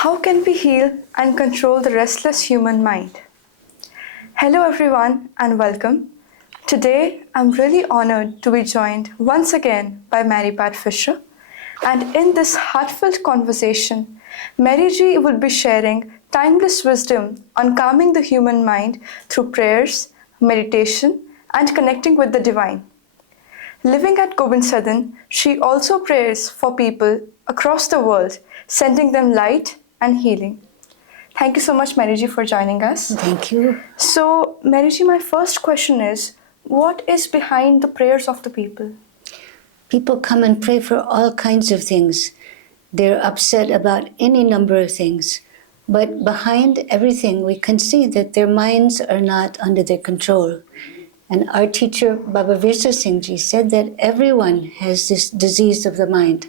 How can we heal and control the restless human mind? Hello, everyone, and welcome. Today, I'm really honored to be joined once again by Mary Pat Fisher. And in this heartfelt conversation, Mary G will be sharing timeless wisdom on calming the human mind through prayers, meditation, and connecting with the divine. Living at Gobind Sadan, she also prays for people across the world, sending them light and healing. Thank you so much, Mariji, for joining us. Thank you. So, Mariji, my first question is, what is behind the prayers of the people? People come and pray for all kinds of things. They're upset about any number of things. But behind everything, we can see that their minds are not under their control. And our teacher, Baba Virsa Singh Ji, said that everyone has this disease of the mind.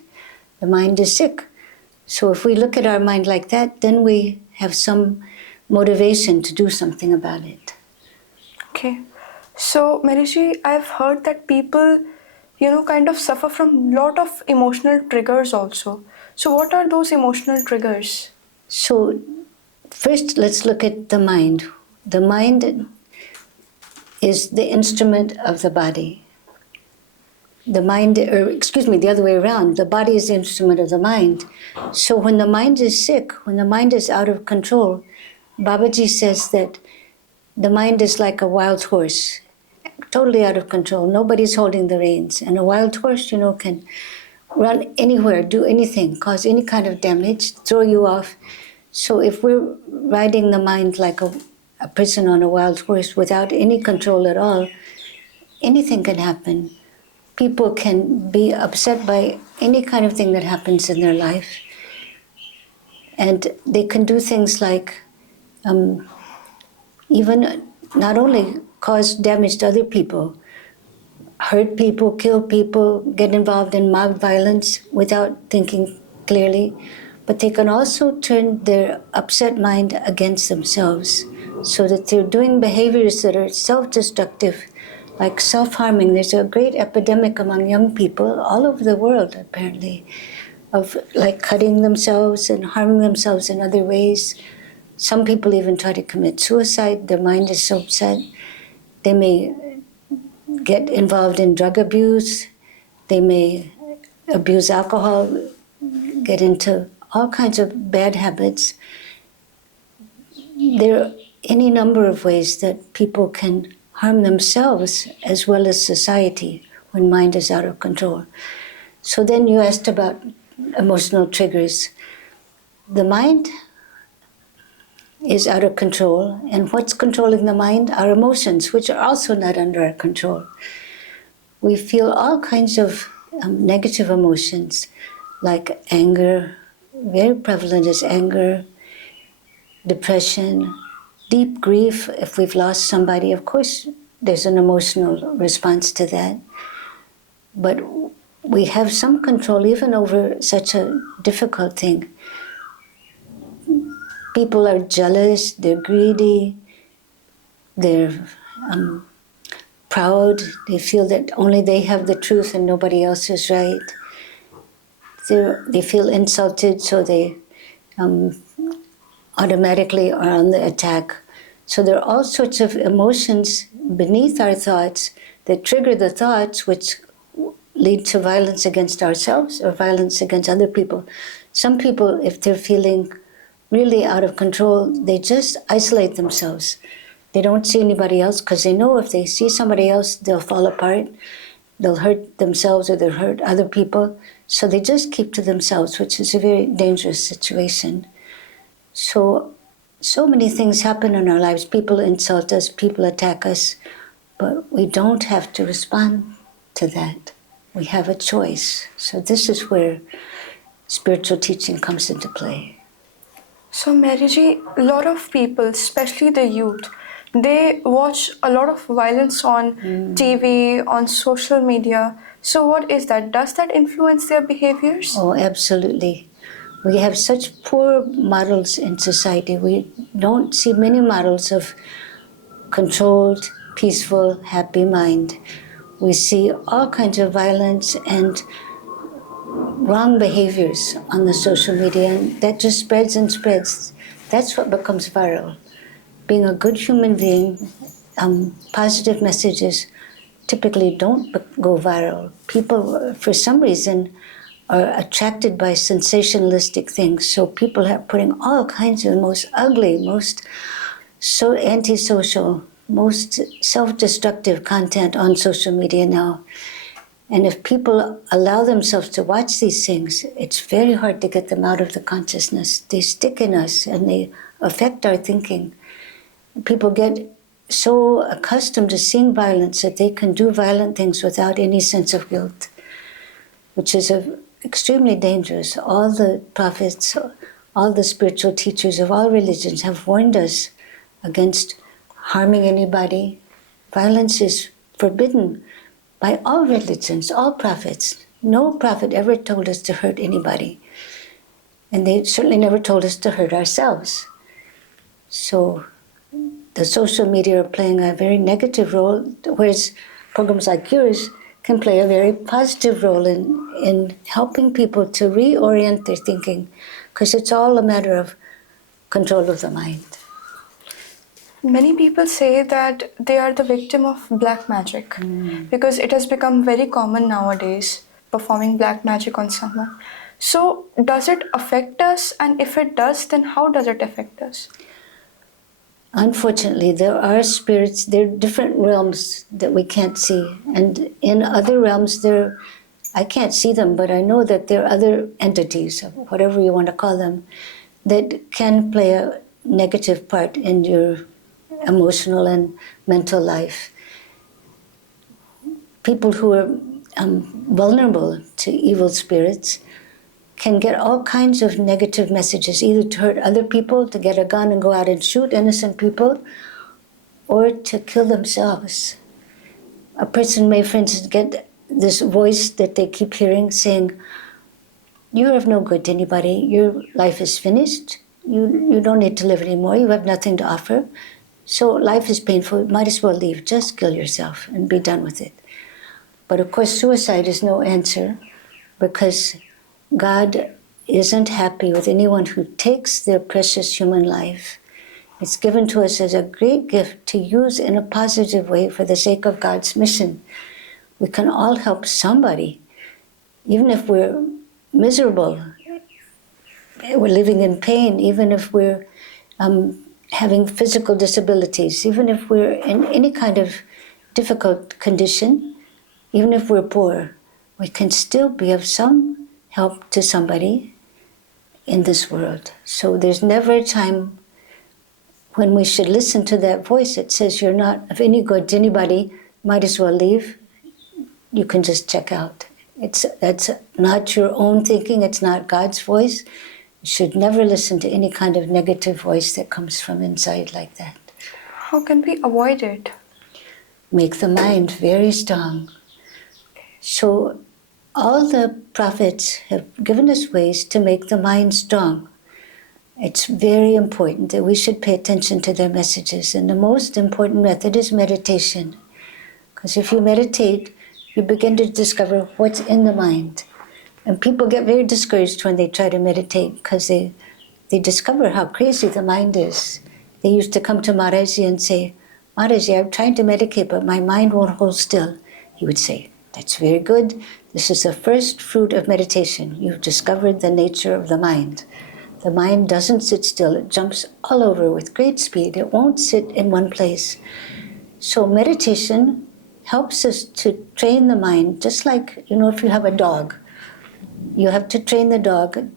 The mind is sick. So if we look at our mind like that, then we have some motivation to do something about it. Okay. So, Mariji, I've heard that people, kind of suffer from a lot of emotional triggers also. So what are those emotional triggers? So first, let's look at the mind. The mind is the instrument of the body. The mind, the other way around. The body is the instrument of the mind. So when the mind is sick, when the mind is out of control, Babaji says that the mind is like a wild horse, totally out of control. Nobody's holding the reins. And a wild horse, can run anywhere, do anything, cause any kind of damage, throw you off. So if we're riding the mind like a person on a wild horse without any control at all, anything can happen. People can be upset by any kind of thing that happens in their life. And they can do things like even not only cause damage to other people, hurt people, kill people, get involved in mob violence without thinking clearly, but they can also turn their upset mind against themselves so that they're doing behaviors that are self-destructive, like self-harming. There's a great epidemic among young people all over the world, apparently, of like cutting themselves and harming themselves in other ways. Some people even try to commit suicide. Their mind is so upset. They may get involved in drug abuse. They may abuse alcohol, get into all kinds of bad habits. There are any number of ways that people can harm themselves as well as society when mind is out of control. So then you asked about emotional triggers. The mind is out of control, and what's controlling the mind? Our emotions, which are also not under our control. We feel all kinds of negative emotions, like anger. Very prevalent is anger, depression, deep grief. If we've lost somebody, of course, there's an emotional response to that. But we have some control even over such a difficult thing. People are jealous, they're greedy, they're proud, they feel that only they have the truth and nobody else is right. They feel insulted, so they automatically are on the attack. So there are all sorts of emotions beneath our thoughts that trigger the thoughts which lead to violence against ourselves or violence against other people. Some people, if they're feeling really out of control, they just isolate themselves. They don't see anybody else because they know if they see somebody else, they'll fall apart. They'll hurt themselves or they'll hurt other people. So they just keep to themselves, which is a very dangerous situation. So many things happen in our lives. People insult us, people attack us, but we don't have to respond to that. We have a choice. So this is where spiritual teaching comes into play. So, Mariji, a lot of people, especially the youth, they watch a lot of violence on TV, on social media. So what is that? Does that influence their behaviors? Oh, absolutely. We have such poor models in society. We don't see many models of controlled, peaceful, happy mind. We see all kinds of violence and wrong behaviors on the social media, and that just spreads and spreads. That's what becomes viral. Being a good human being, positive messages typically don't go viral. People, for some reason, are attracted by sensationalistic things. So people are putting all kinds of most ugly, most so antisocial, most self-destructive content on social media now. And if people allow themselves to watch these things, it's very hard to get them out of the consciousness. They stick in us and they affect our thinking. People get so accustomed to seeing violence that they can do violent things without any sense of guilt, which is extremely dangerous. All the prophets, all the spiritual teachers of all religions have warned us against harming anybody. Violence is forbidden by all religions, all prophets. No prophet ever told us to hurt anybody. And they certainly never told us to hurt ourselves. So the social media are playing a very negative role, whereas programs like yours can play a very positive role in helping people to reorient their thinking, because it's all a matter of control of the mind. Many people say that they are the victim of black magic because it has become very common nowadays, performing black magic on someone. So does it affect us? And if it does, then how does it affect us? Unfortunately, there are spirits, there are different realms that we can't see. And in other realms, I can't see them, but I know that there are other entities, whatever you want to call them, that can play a negative part in your emotional and mental life. People who are vulnerable to evil spirits can get all kinds of negative messages, either to hurt other people, to get a gun and go out and shoot innocent people, or to kill themselves. A person may, for instance, get this voice that they keep hearing saying, "You're of no good to anybody, your life is finished, you don't need to live anymore, you have nothing to offer. So life is painful, might as well leave, just kill yourself and be done with it." But of course, suicide is no answer, because God isn't happy with anyone who takes their precious human life. It's given to us as a great gift to use in a positive way for the sake of God's mission. We can all help somebody, even if we're miserable, we're living in pain, even if we're having physical disabilities, even if we're in any kind of difficult condition, even if we're poor, we can still be of some help to somebody in this world. So there's never a time when we should listen to that voice that says you're not of any good to anybody, might as well leave. You can just check out. That's not your own thinking, it's not God's voice. You should never listen to any kind of negative voice that comes from inside like that. How can we avoid it? Make the mind very strong. So all the prophets have given us ways to make the mind strong. It's very important that we should pay attention to their messages. And the most important method is meditation. Because if you meditate, you begin to discover what's in the mind. And people get very discouraged when they try to meditate, because they discover how crazy the mind is. They used to come to Maharaji and say, "Maharaji, I'm trying to meditate, but my mind won't hold still." He would say, "That's very good. This is the first fruit of meditation. You've discovered the nature of the mind. The mind doesn't sit still. It jumps all over with great speed. It won't sit in one place." So meditation helps us to train the mind, just like, if you have a dog, you have to train the dog.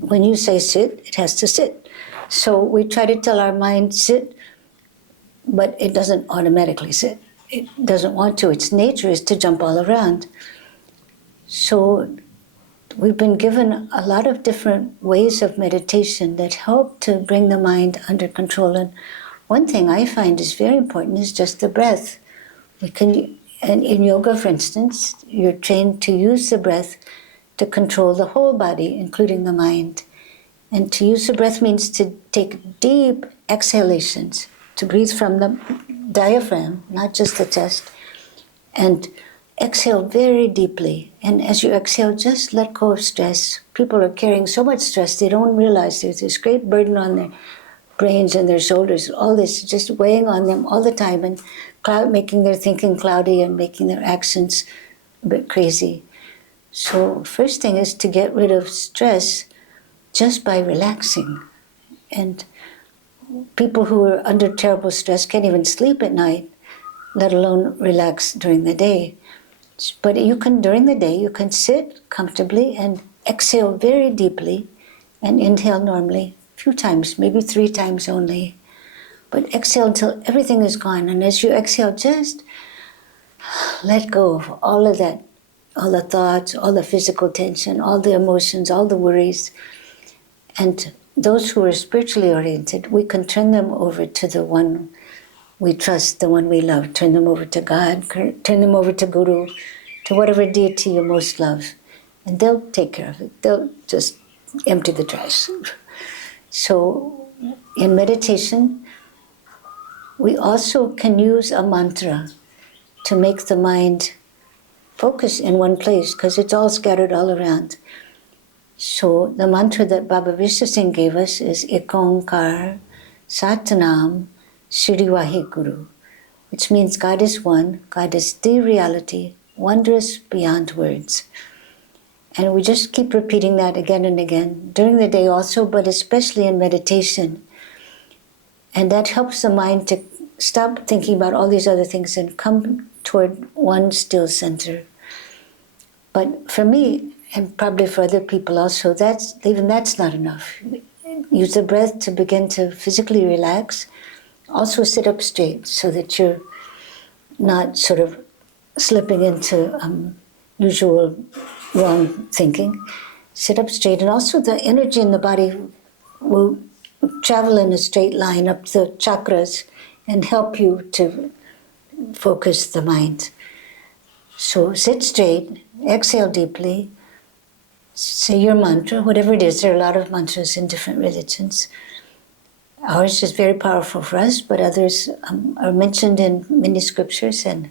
When you say sit, it has to sit. So we try to tell our mind sit, but it doesn't automatically sit. It doesn't want to. Its nature is to jump all around. So we've been given a lot of different ways of meditation that help to bring the mind under control. And one thing I find is very important is just the breath. And in yoga, for instance, you're trained to use the breath to control the whole body, including the mind. And to use the breath means to take deep exhalations, to breathe from the diaphragm, not just the chest, and exhale very deeply. And as you exhale, just let go of stress. People are carrying so much stress, they don't realize there's this great burden on their brains and their shoulders. All this just weighing on them all the time and making their thinking cloudy and making their actions a bit crazy. So first thing is to get rid of stress just by relaxing. And people who are under terrible stress can't even sleep at night, let alone relax during the day. But you can, during the day, you can sit comfortably and exhale very deeply and inhale normally a few times, maybe 3 times only. But exhale until everything is gone. And as you exhale, just let go of all of that, all the thoughts, all the physical tension, all the emotions, all the worries. And those who are spiritually oriented, we can turn them over to the one we trust, the one we love. Turn them over to God, turn them over to Guru, to whatever deity you most love. And they'll take care of it. They'll just empty the trash. So in meditation, we also can use a mantra to make the mind focus in one place, because it's all scattered all around. So the mantra that Baba Virsa Singh gave us is Ek Onkar Satnam Shri Vaheguru, which means God is one, God is the reality, wondrous beyond words. And we just keep repeating that again and again, during the day also, but especially in meditation. And that helps the mind to stop thinking about all these other things and come toward one still center. But for me, and probably for other people also, even that's not enough. Use the breath to begin to physically relax. Also sit up straight so that you're not sort of slipping into usual wrong thinking. Sit up straight, and also the energy in the body will travel in a straight line up the chakras and help you to focus the mind. So sit straight, exhale deeply, say your mantra, whatever it is. There are a lot of mantras in different religions. Ours is very powerful for us, but others are mentioned in many scriptures, and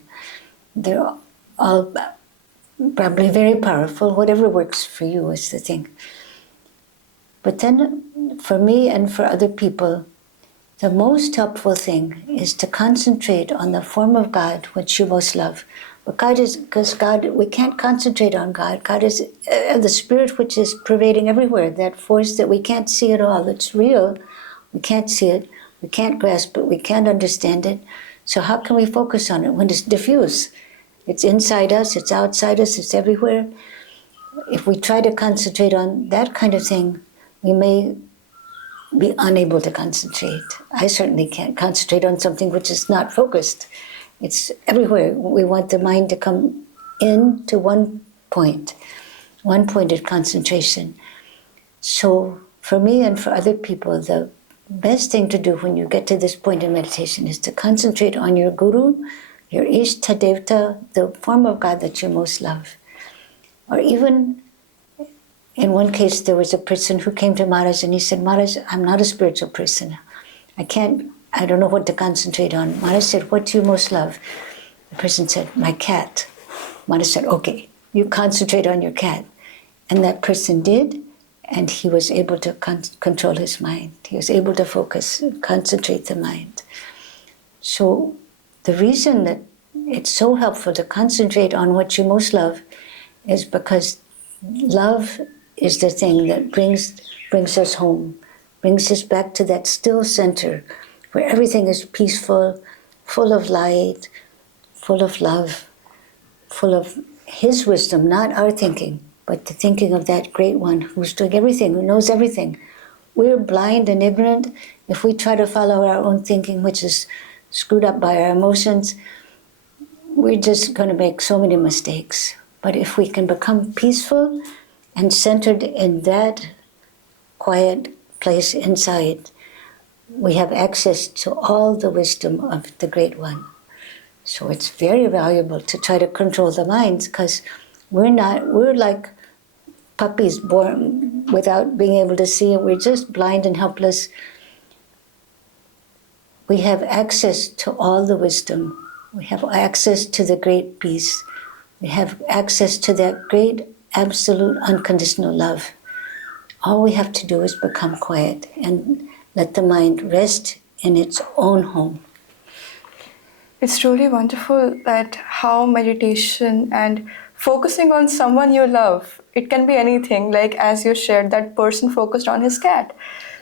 they're all probably very powerful. Whatever works for you is the thing. But then, for me and for other people, the most helpful thing is to concentrate on the form of God which you most love. But because God, we can't concentrate on God. God is the spirit which is pervading everywhere, that force that we can't see at all. It's real. We can't see it, we can't grasp it, we can't understand it. So how can we focus on it when it's diffuse? It's inside us, it's outside us, it's everywhere. If we try to concentrate on that kind of thing, we may be unable to concentrate. I certainly can't concentrate on something which is not focused. It's everywhere. We want the mind to come in to one point of concentration. So for me and for other people, the best thing to do when you get to this point in meditation is to concentrate on your Guru, your Ishta Devta, the form of God that you most love. Or even, in one case, there was a person who came to Maharaj and he said, Maharaj, I'm not a spiritual person. I don't know what to concentrate on. Maharaj said, what do you most love? The person said, my cat. Maharaj said, okay, you concentrate on your cat. And that person did. And he was able to control his mind. He was able to focus, concentrate the mind. So the reason that it's so helpful to concentrate on what you most love is because love is the thing that brings us home, brings us back to that still center where everything is peaceful, full of light, full of love, full of his wisdom, not our thinking, but the thinking of that great one who's doing everything, who knows everything. We're blind and ignorant. If we try to follow our own thinking, which is screwed up by our emotions, we're just going to make so many mistakes. But if we can become peaceful and centered in that quiet place inside, we have access to all the wisdom of the Great One. So it's very valuable to try to control the minds, because we're like puppies born without being able to see, and we're just blind and helpless. We have access to all the wisdom. We have access to the great peace. We have access to that great, absolute, unconditional love. All we have to do is become quiet and let the mind rest in its own home. It's truly wonderful that how meditation and focusing on someone you love, it can be anything, like as you shared, that person focused on his cat.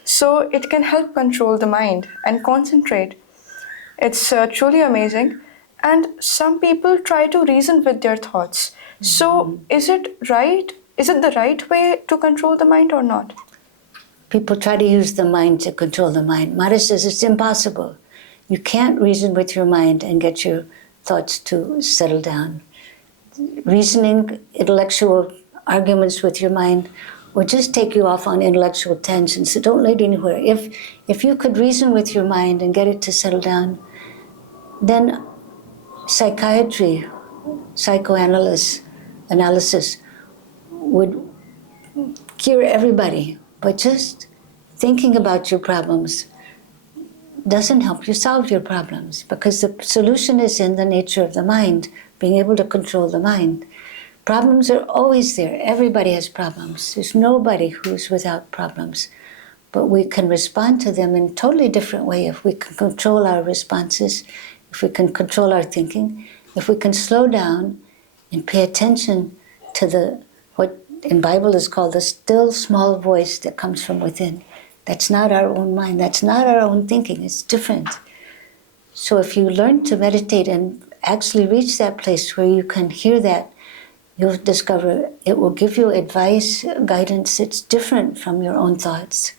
So it can help control the mind and concentrate. It's truly amazing. And some people try to reason with their thoughts. So is it right? Is it the right way to control the mind or not? People try to use the mind to control the mind. Mara says it's impossible. You can't reason with your mind and get your thoughts to settle down. Reasoning, intellectual arguments with your mind will just take you off on intellectual tangents. So don't lead anywhere. If you could reason with your mind and get it to settle down, then psychiatry, psychoanalysis would cure everybody. But just thinking about your problems doesn't help you solve your problems, because the solution is in the nature of the mind, being able to control the mind. Problems are always there. Everybody has problems. There's nobody who's without problems. But we can respond to them in a totally different way if we can control our responses, if we can control our thinking, if we can slow down and pay attention to what in Bible is called the still small voice that comes from within. That's not our own mind. That's not our own thinking. It's different. So if you learn to meditate and actually reach that place where you can hear that, you'll discover it will give you advice, guidance. It's different from your own thoughts.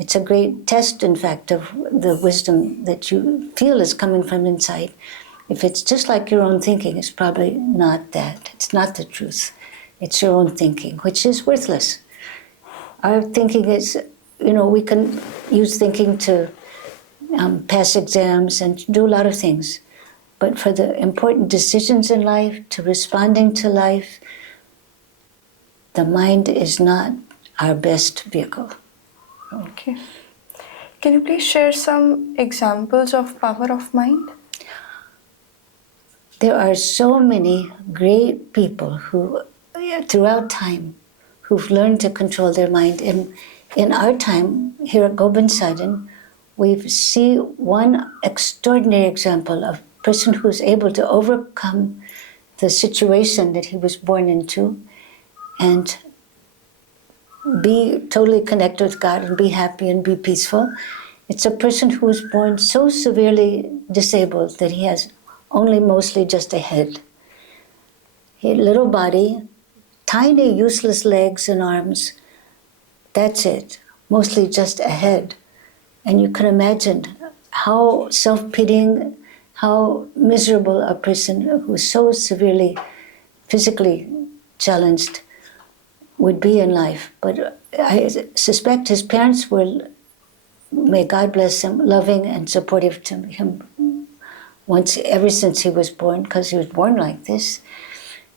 It's a great test, in fact, of the wisdom that you feel is coming from inside. If it's just like your own thinking, it's probably not that. It's not the truth. It's your own thinking, which is worthless. Our thinking is, we can use thinking to pass exams and do a lot of things. But for the important decisions in life, to responding to life, the mind is not our best vehicle. Okay. Can you please share some examples of power of mind? There are so many great people who, throughout time, who've learned to control their mind. In our time, here at Gobind Sadhan, we see one extraordinary example of a person who's able to overcome the situation that he was born into and be totally connected with God and be happy and be peaceful. It's a person who was born so severely disabled that he has only mostly just a head. A little body, tiny useless legs and arms, that's it, mostly just a head. And you can imagine how self-pitying, how miserable a person who is so severely physically challenged would be in life. But I suspect his parents were, may God bless him, loving and supportive to him ever since he was born, because he was born like this.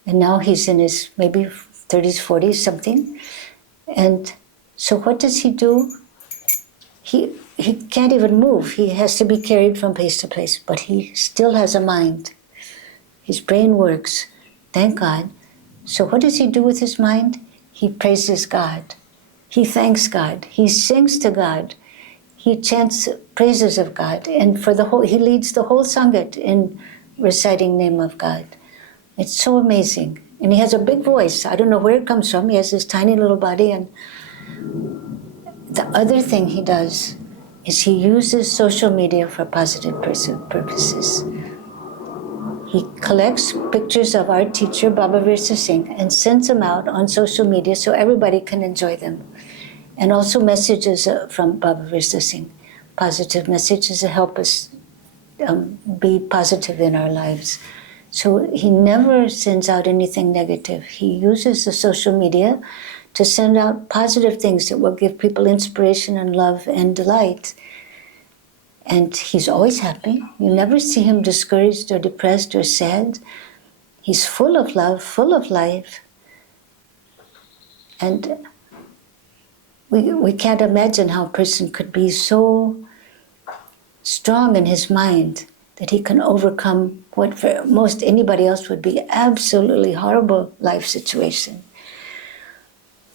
And now he's in his maybe 30s, 40s, something. And so what does he do? He can't even move. He has to be carried from place to place, but he still has a mind. His brain works, thank God. So what does he do with his mind? He praises God. He thanks God. He sings to God. He chants praises of God. And he leads the whole Sangat in reciting name of God. It's so amazing. And he has a big voice. I don't know where it comes from. He has this tiny little body. And the other thing he does is he uses social media for positive purposes. He collects pictures of our teacher, Baba Virsa Singh, and sends them out on social media so everybody can enjoy them. And also messages from Baba Virsa Singh, positive messages that help us be positive in our lives. So he never sends out anything negative. He uses the social media to send out positive things that will give people inspiration and love and delight. And he's always happy. You never see him discouraged or depressed or sad. He's full of love, full of life. And we can't imagine how a person could be so strong in his mind that he can overcome what for most anybody else would be absolutely horrible life situation.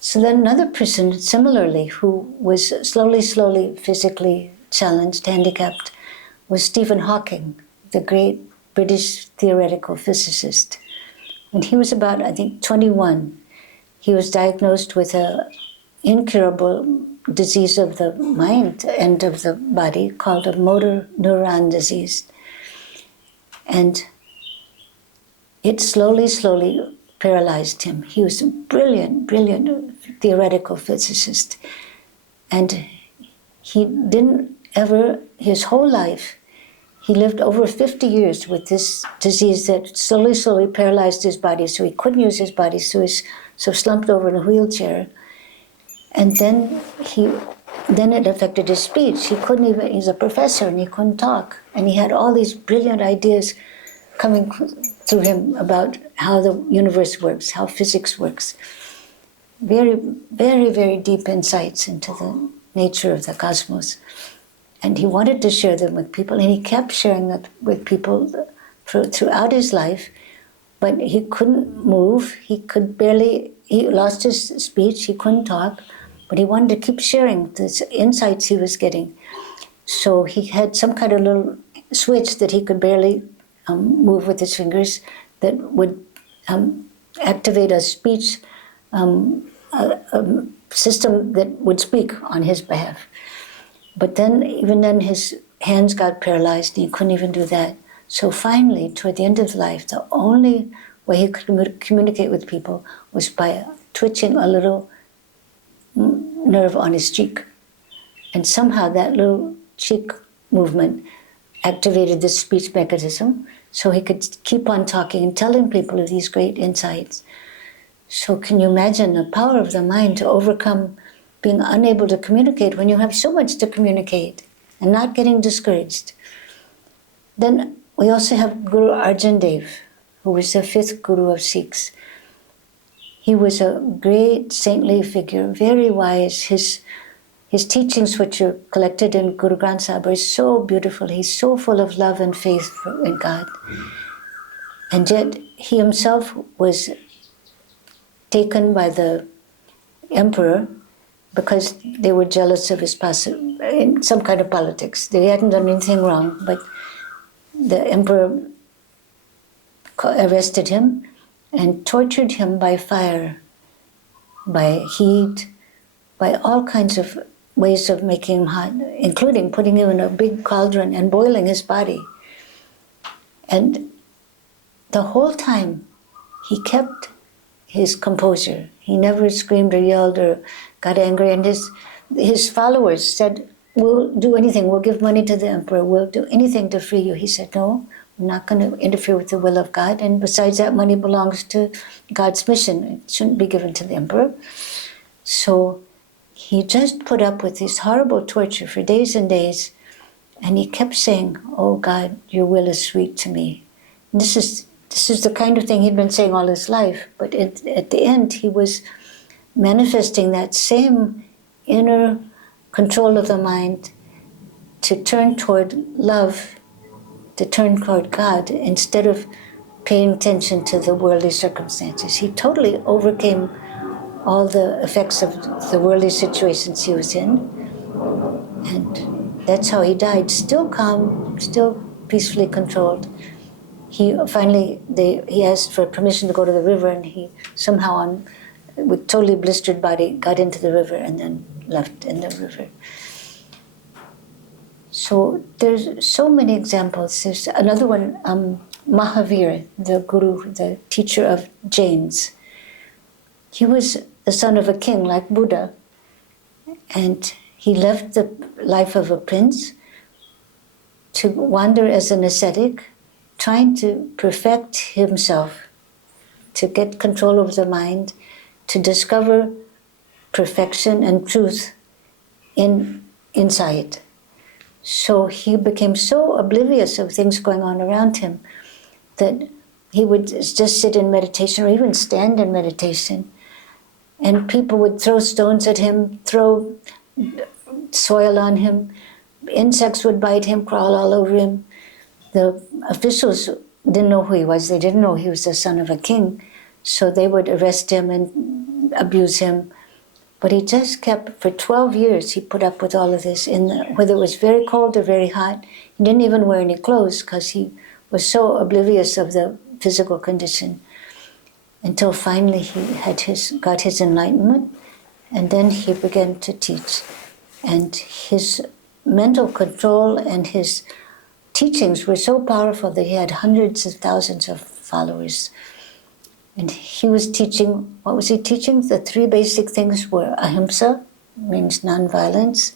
So then another person, similarly, who was slowly physically challenged, handicapped, was Stephen Hawking, the great British theoretical physicist. When he was about, I think, 21, he was diagnosed with an incurable disease of the mind and of the body called a motor neuron disease. And it slowly paralyzed him. He was a brilliant theoretical physicist. And he didn't ever, his whole life, he lived over 50 years with this disease that slowly paralyzed his body, so he couldn't use his body, so he's so slumped over in a wheelchair. And then it affected his speech. He couldn't even, he's a professor and he couldn't talk. And he had all these brilliant ideas coming through him about how the universe works, how physics works. Very deep insights into the nature of the cosmos. And he wanted to share them with people, and he kept sharing that with people throughout his life, but he couldn't move, he lost his speech, he couldn't talk, but he wanted to keep sharing the insights he was getting. So he had some kind of little switch that he could barely move with his fingers that would activate a speech a system that would speak on his behalf. But then, even then, his hands got paralyzed and he couldn't even do that. So finally, toward the end of life, the only way he could communicate with people was by twitching a little nerve on his cheek. And somehow that little cheek movement activated this speech mechanism so he could keep on talking and telling people of these great insights. So can you imagine the power of the mind to overcome being unable to communicate when you have so much to communicate and not getting discouraged? Then we also have Guru Arjun Dev, who was the 5th Guru of Sikhs. He was a great saintly figure, very wise. His teachings, which are collected in Guru Granth Sahib, are so beautiful. He's so full of love and faith in God. And yet he himself was taken by the emperor because they were jealous of his in some kind of politics. They hadn't done anything wrong, but the emperor arrested him and tortured him by fire, by heat, by all kinds of ways of making him hot, including putting him in a big cauldron and boiling his body. And the whole time he kept his composure. He never screamed or yelled or got angry. And his followers said, "We'll do anything. We'll give money to the emperor. We'll do anything to free you." He said, "No, we're not going to interfere with the will of God. And besides, that money belongs to God's mission. It shouldn't be given to the emperor." So he just put up with this horrible torture for days and days. And he kept saying, "Oh God, your will is sweet to me." And this is the kind of thing he'd been saying all his life. But at the end, he was manifesting that same inner control of the mind to turn toward love, to turn toward God, instead of paying attention to the worldly circumstances. He totally overcame all the effects of the worldly situations he was in. And that's how he died, still calm, still peacefully controlled. He asked for permission to go to the river, and he somehow, with totally blistered body, got into the river and then left in the river. So there's so many examples. There's another one, Mahavir, the guru, the teacher of Jains. He was the son of a king like Buddha, and he left the life of a prince to wander as an ascetic, trying to perfect himself, to get control over the mind, to discover perfection and truth inside. So he became so oblivious of things going on around him that he would just sit in meditation or even stand in meditation, and people would throw stones at him, throw soil on him, insects would bite him, crawl all over him. the officials didn't know who he was. They didn't know he was the son of a king. So they would arrest him and abuse him. But he just kept, for 12 years, he put up with all of this, whether it was very cold or very hot. He didn't even wear any clothes because he was so oblivious of the physical condition, until finally he got his enlightenment, and then he began to teach. And his mental control and his teachings were so powerful that he had hundreds of thousands of followers. And he was teaching, what was he teaching? The three basic things were ahimsa, means non-violence,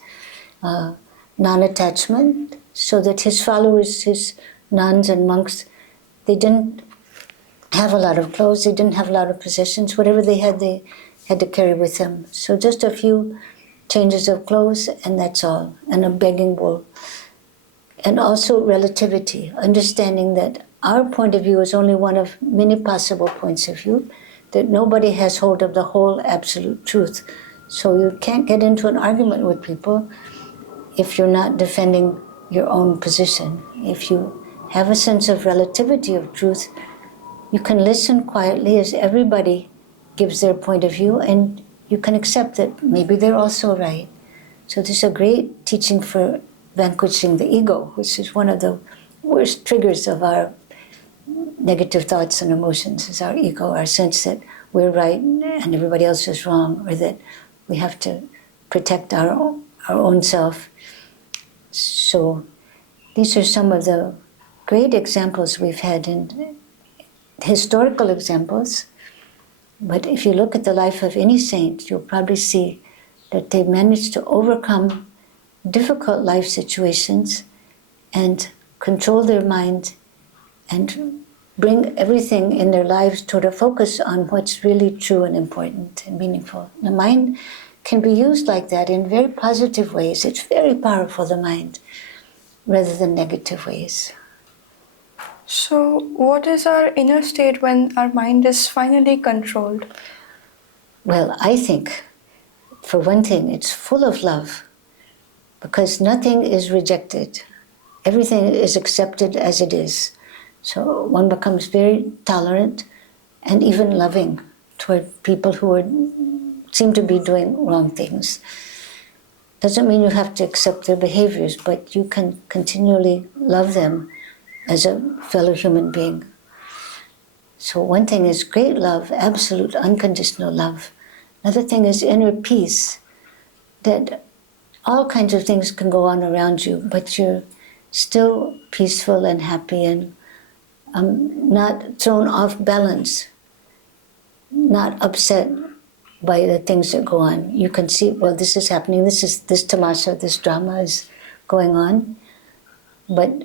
non-attachment, so that his followers, his nuns and monks, they didn't have a lot of clothes, they didn't have a lot of possessions. Whatever they had to carry with them. So just a few changes of clothes, and that's all, and a begging bowl. And also relativity, understanding that our point of view is only one of many possible points of view, that nobody has hold of the whole absolute truth. So you can't get into an argument with people if you're not defending your own position. If you have a sense of relativity of truth, you can listen quietly as everybody gives their point of view, and you can accept that maybe they're also right. So this is a great teaching for vanquishing the ego, which is one of the worst triggers of our negative thoughts and emotions, is our ego, our sense that we're right and everybody else is wrong, or that we have to protect our own self. So these are some of the great examples we've had, in historical examples. But if you look at the life of any saint, you'll probably see that they managed to overcome difficult life situations and control their mind and bring everything in their lives toward a focus on what's really true and important and meaningful. The mind can be used like that in very positive ways. It's very powerful, the mind, rather than negative ways. So, what is our inner state when our mind is finally controlled? Well, I think, for one thing, it's full of love, because nothing is rejected. Everything is accepted as it is. So one becomes very tolerant and even loving toward people who seem to be doing wrong things. Doesn't mean you have to accept their behaviors, but you can continually love them as a fellow human being. So one thing is great love, absolute unconditional love. Another thing is inner peace, that all kinds of things can go on around you, but you're still peaceful and happy and not thrown off balance, not upset by the things that go on. You can see, well, this is happening, this tamasha, this drama is going on, but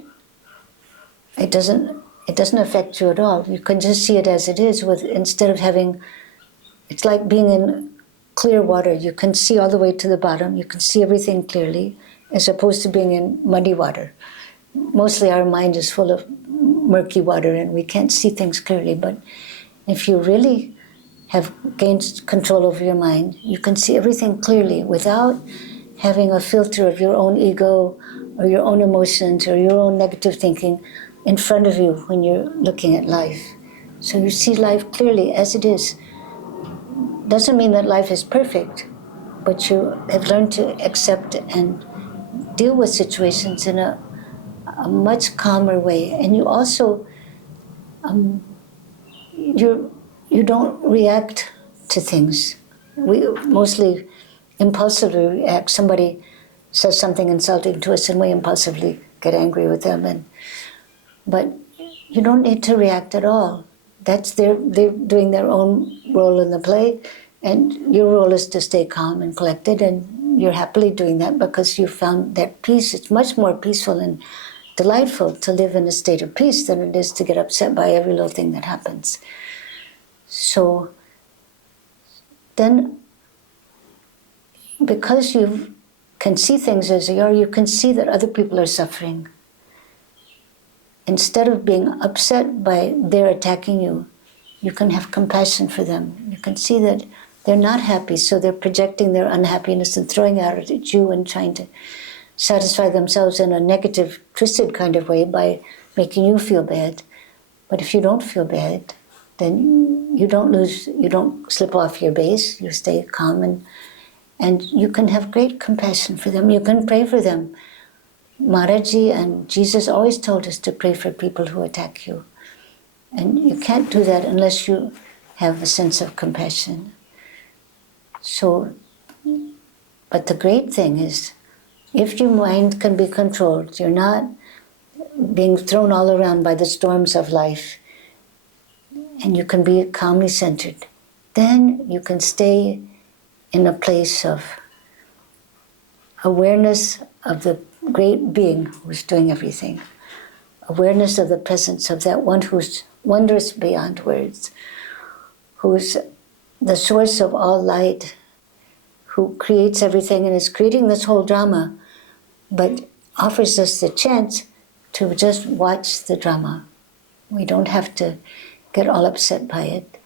it doesn't affect you at all. You can just see it as it is, instead of having, it's like being in clear water. You can see all the way to the bottom, you can see everything clearly, as opposed to being in muddy water. Mostly our mind is full of murky water and we can't see things clearly, but if you really have gained control over your mind, you can see everything clearly without having a filter of your own ego or your own emotions or your own negative thinking in front of you when you're looking at life. So you see life clearly as it is. Doesn't mean that life is perfect, but you have learned to accept and deal with situations in a much calmer way. And you also, you don't react to things. We mostly impulsively react. Somebody says something insulting to us and we impulsively get angry with them. But you don't need to react at all. They're doing their own role in the play, and your role is to stay calm and collected, and you're happily doing that because you found that peace. It's much more peaceful and delightful to live in a state of peace than it is to get upset by every little thing that happens. So then, because you can see things as they are, you can see that other people are suffering. Instead of being upset by their attacking you, you can have compassion for them. You can see that they're not happy, so they're projecting their unhappiness and throwing it out at you and trying to satisfy themselves in a negative, twisted kind of way by making you feel bad. But if you don't feel bad, then you don't slip off your base, you stay calm, and you can have great compassion for them. You can pray for them. Maharaji and Jesus always told us to pray for people who attack you. And you can't do that unless you have a sense of compassion. So, but the great thing is, if your mind can be controlled, you're not being thrown all around by the storms of life, and you can be calmly centered, then you can stay in a place of awareness of the great being who's doing everything, awareness of the presence of that one who's wondrous beyond words, who's the source of all light, who creates everything and is creating this whole drama, but offers us the chance to just watch the drama. We don't have to get all upset by it.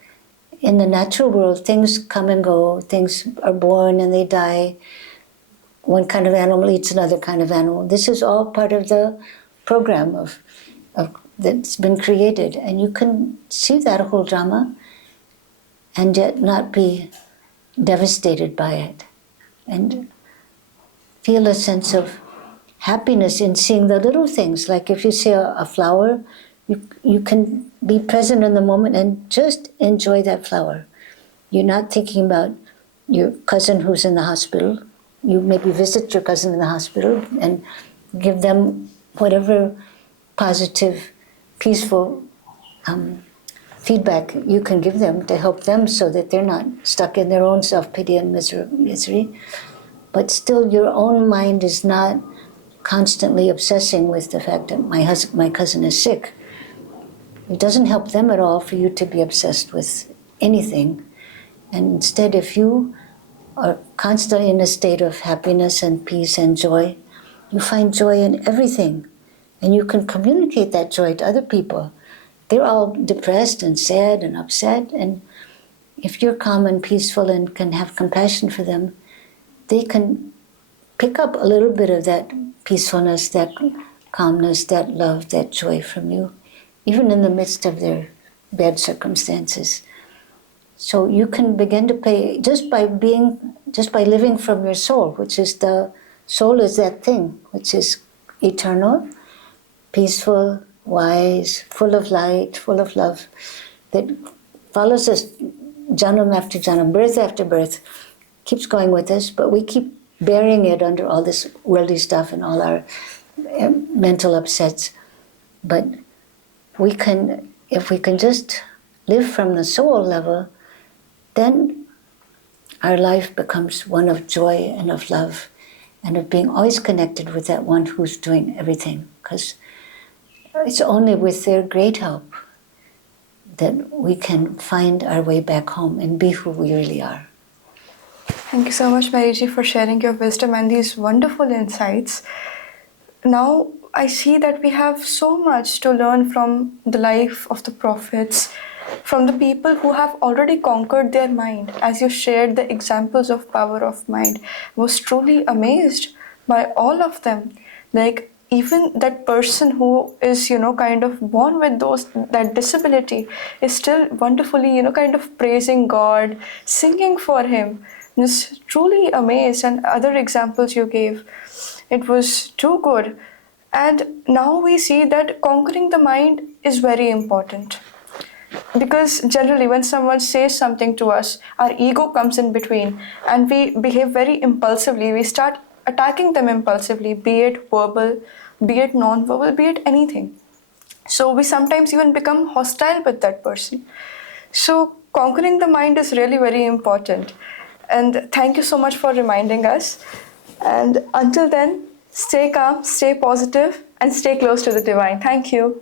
In the natural world, things come and go, things are born and they die. One kind of animal eats another kind of animal. This is all part of the program of that's been created. And you can see that whole drama and yet not be devastated by it. And feel a sense of happiness in seeing the little things. Like if you see a flower, you can be present in the moment and just enjoy that flower. You're not thinking about your cousin who's in the hospital. You maybe visit your cousin in the hospital and give them whatever positive, peaceful feedback you can give them to help them so that they're not stuck in their own self-pity and misery. But still your own mind is not constantly obsessing with the fact that my cousin is sick. It doesn't help them at all for you to be obsessed with anything. And instead, if you are constantly in a state of happiness and peace and joy, you find joy in everything. And you can communicate that joy to other people. They're all depressed and sad and upset. And if you're calm and peaceful and can have compassion for them, they can pick up a little bit of that peacefulness, that calmness, that love, that joy from you, even in the midst of their bad circumstances. So you can begin to pay just by living from your soul, which is the soul is that thing which is eternal, peaceful, wise, full of light, full of love, that follows us janam after janam, birth after birth, keeps going with us, but we keep burying it under all this worldly stuff and all our mental upsets. But we can, if we can just live from the soul level, then our life becomes one of joy and of love and of being always connected with that one who's doing everything. Because it's only with their great help that we can find our way back home and be who we really are. Thank you so much, Mariji, for sharing your wisdom and these wonderful insights. Now, I see that we have so much to learn from the life of the prophets, from the people who have already conquered their mind. As you shared the examples of power of mind, I was truly amazed by all of them. Like, even that person who is, kind of born with that disability is still wonderfully, kind of praising God, singing for Him. Just truly amazed. And other examples you gave, it was too good. And now we see that conquering the mind is very important. Because generally when someone says something to us, our ego comes in between and we behave very impulsively. We start attacking them impulsively, be it verbal, be it non-verbal, be it anything. So we sometimes even become hostile with that person. So conquering the mind is really very important. And thank you so much for reminding us. And until then, stay calm, stay positive, and stay close to the divine. Thank you.